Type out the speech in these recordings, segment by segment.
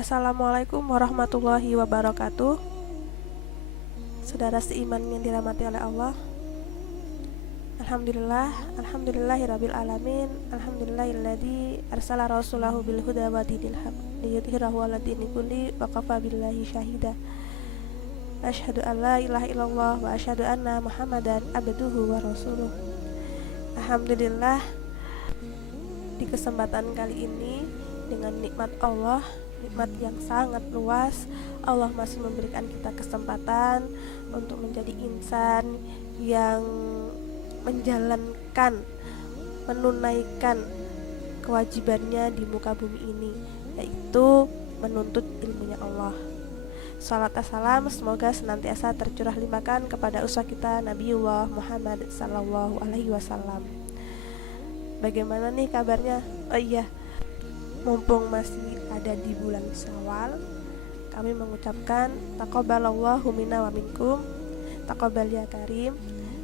Assalamualaikum warahmatullahi wabarakatuh. Saudara seiman yang dirahmati oleh Allah, Alhamdulillahirabbil alamin. Alhamdulillahilladzi arsala rasulahu bil huda wa dinil haq liyudhhirahu 'ala dini kulli wa kafa billahi syahida. Asyhadu an la ilaha illallah wa asyhadu anna Muhammadan abduhu wa rasuluh. Alhamdulillah, di kesempatan kali ini dengan nikmat Allah, nikmat yang sangat luas, Allah masih memberikan kita kesempatan untuk menjadi insan yang menjalankan, menunaikan kewajibannya di muka bumi ini, yaitu menuntut ilmunya Allah. Salat assalam semoga senantiasa tercurah limpahkan kepada uswah kita Nabiullah Muhammad sallallahu alaihi wasallam. Bagaimana nih kabarnya? Oh iya, mumpung masih ada di bulan Syawal, kami mengucapkan taqabbalallahu minna wa minkum, taqabbal ya karim.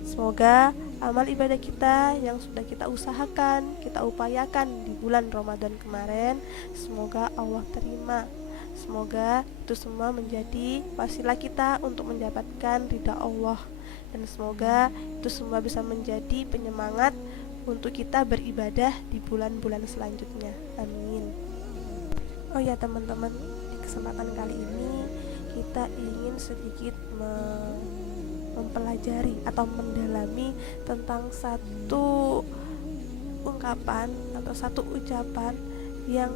Semoga amal ibadah kita yang sudah kita usahakan, kita upayakan di bulan Ramadan kemarin, semoga Allah terima. Semoga itu semua menjadi wasilah kita untuk mendapatkan ridha Allah, dan semoga itu semua bisa menjadi penyemangat untuk kita beribadah di bulan-bulan selanjutnya. Amin. Oh ya teman-teman, di kesempatan kali ini kita ingin sedikit mempelajari atau mendalami tentang satu ungkapan atau satu ucapan yang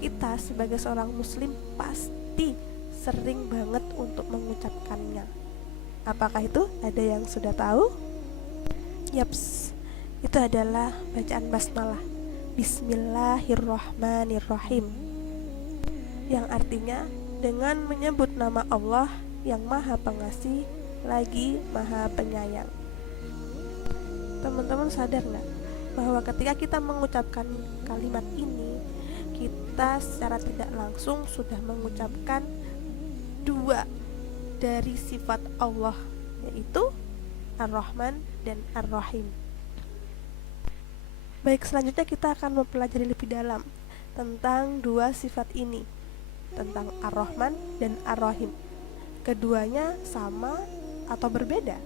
kita sebagai seorang muslim pasti sering banget untuk mengucapkannya. Apakah itu? Ada yang sudah tahu? Yaps, itu adalah bacaan basmalah, Bismillahirrahmanirrahim, yang artinya dengan menyebut nama Allah yang Maha Pengasih lagi Maha Penyayang. Teman-teman sadar nggak bahwa ketika kita mengucapkan kalimat ini, kita secara tidak langsung sudah mengucapkan dua dari sifat Allah, yaitu Ar-Rahman dan Ar-Rahim. Baik, selanjutnya kita akan mempelajari lebih dalam tentang dua sifat ini, tentang Ar-Rahman dan Ar-Rahim. Keduanya sama atau berbeda?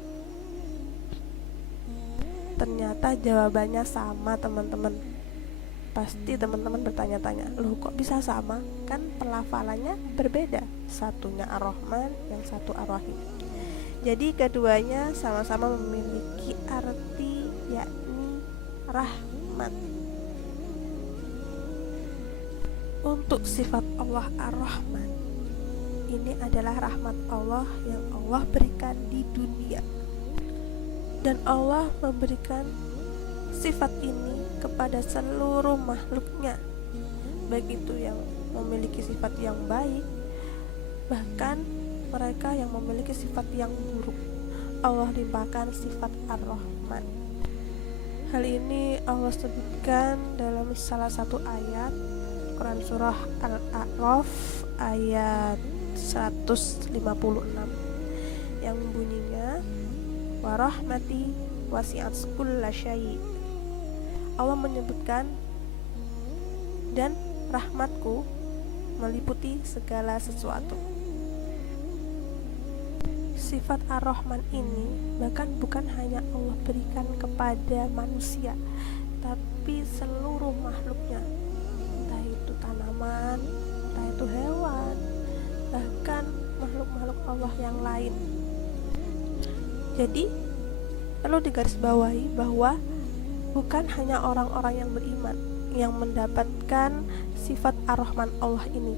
Ternyata jawabannya sama, teman-teman. Pasti teman-teman bertanya-tanya, loh kok bisa sama? Kan pelafalannya berbeda, satunya Ar-Rahman, yang satu Ar-Rahim. Jadi keduanya sama-sama memiliki arti yakni rahmat. Untuk sifat Allah Ar-Rahman, ini adalah rahmat Allah yang Allah berikan di dunia, dan Allah memberikan sifat ini kepada seluruh makhluknya, baik itu yang memiliki sifat yang baik, bahkan mereka yang memiliki sifat yang buruk. Allah limpahkan sifat Ar-Rahman. Hal ini Allah sebutkan dalam salah satu ayat Quran surah Al-A'raf ayat 156 yang bunyinya warahmati wasi'at kulla syai'. Allah menyebutkan, dan rahmatku meliputi segala sesuatu. Sifat Ar-Rahman ini bahkan bukan hanya Allah berikan kepada manusia, tapi seluruh makhluknya, entah itu tanaman, entah itu hewan, bahkan makhluk-makhluk Allah yang lain. Jadi perlu digarisbawahi bahwa bukan hanya orang-orang yang beriman yang mendapatkan sifat Ar-Rahman Allah ini.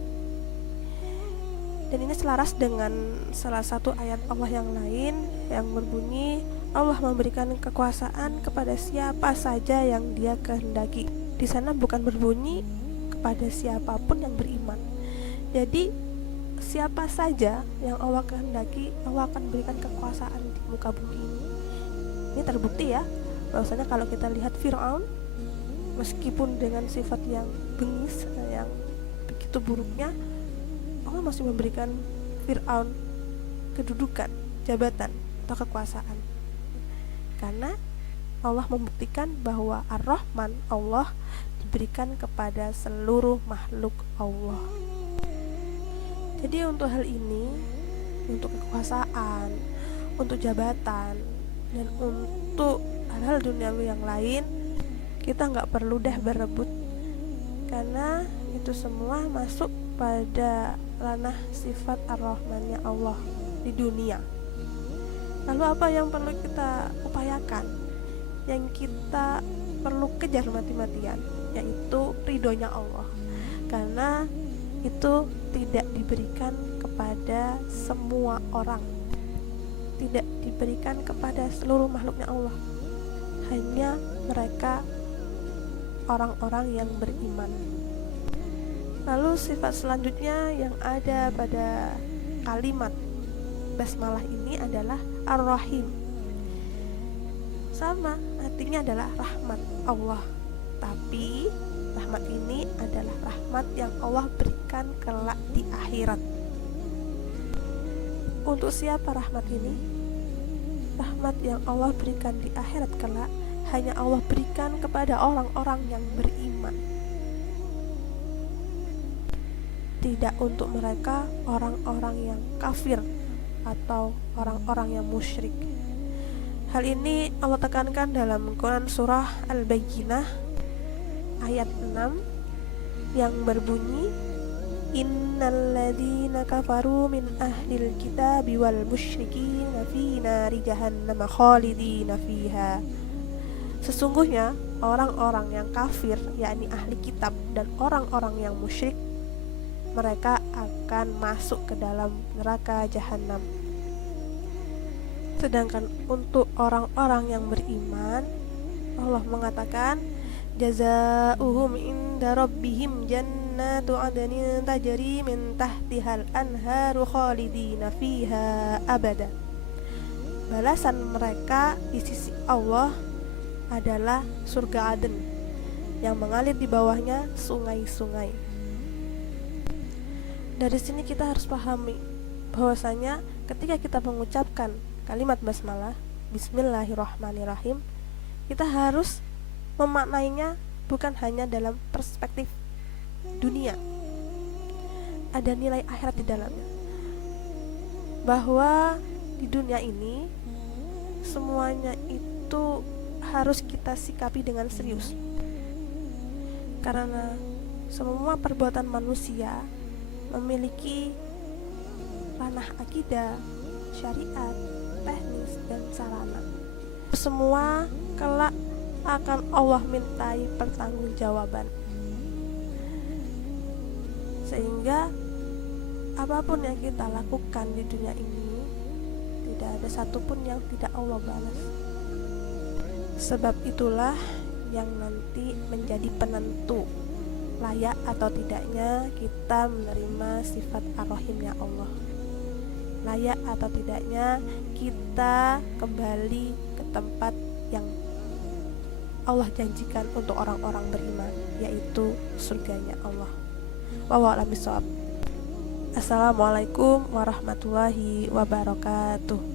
Dan ini selaras dengan salah satu ayat Allah yang lain yang berbunyi, Allah memberikan kekuasaan kepada siapa saja yang Dia kehendaki. Di sana bukan berbunyi kepada siapapun yang beriman. Jadi siapa saja yang Allah kehendaki, Allah akan berikan kekuasaan di muka bumi ini. Ini terbukti ya, bahwasanya kalau kita lihat Fir'aun, meskipun dengan sifat yang bengis, yang begitu buruknya, Allah masih memberikan Fir'aun kedudukan, jabatan, atau kekuasaan. Karena Allah membuktikan bahwa Ar-Rahman Allah diberikan kepada seluruh makhluk Allah. Jadi untuk hal ini, untuk kekuasaan, untuk jabatan, dan untuk hal-hal duniawi yang lain, kita nggak perlu deh berebut, karena itu semua masuk pada ranah sifat ar-Rahmannya Allah di dunia. Lalu apa yang perlu kita upayakan, yang kita perlu kejar mati-matian, yaitu ridhonya Allah, karena itu tidak diberikan kepada semua orang, tidak diberikan kepada seluruh makhluknya Allah, hanya mereka orang-orang yang beriman. Lalu sifat selanjutnya yang ada pada kalimat basmalah ini adalah Ar-Rahim. Sama, artinya adalah rahmat Allah, tapi rahmat ini adalah rahmat yang Allah berikan kelak di akhirat. Untuk siapa rahmat ini? Rahmat yang Allah berikan di akhirat kelak hanya Allah berikan kepada orang-orang yang beriman, tidak untuk mereka orang-orang yang kafir atau orang-orang yang musyrik. Hal ini Allah tekankan dalam Quran surah Al-Bayyinah ayat 6 yang berbunyi, Innalladzina kafaru min ahlil kitabi wal musyrikin fi nari jahannam khalidina fiha. Sesungguhnya orang-orang yang kafir, yakni ahli kitab, dan orang-orang yang musyrik, mereka akan masuk ke dalam neraka jahanam. Sedangkan untuk orang-orang yang beriman, Allah mengatakan, jazaa'uhum inda rabbihim jannatu adnin tajri min tahtihal anharu khalidina fiha abada. Balasan mereka di sisi Allah adalah surga Aden yang mengalir di bawahnya sungai-sungai. Dari sini kita harus pahami bahwasanya ketika kita mengucapkan kalimat basmalah, Bismillahirrahmanirrahim, kita harus memaknainya bukan hanya dalam perspektif dunia, ada nilai akhirat di dalamnya, bahwa di dunia ini semuanya itu harus kita sikapi dengan serius, karena semua perbuatan manusia memiliki ranah akidah, syariat, teknis, dan sarana. Semua kelak akan Allah mintai pertanggungjawaban. Sehingga apapun yang kita lakukan di dunia ini, tidak ada satupun yang tidak Allah balas. Sebab itulah yang nanti menjadi penentu layak atau tidaknya kita menerima sifat ar-Rahimnya Allah, layak atau tidaknya kita kembali ke tempat yang Allah janjikan untuk orang-orang beriman, yaitu surganya Allah. Wallahu a'lam bishawab. Assalamualaikum warahmatullahi wabarakatuh.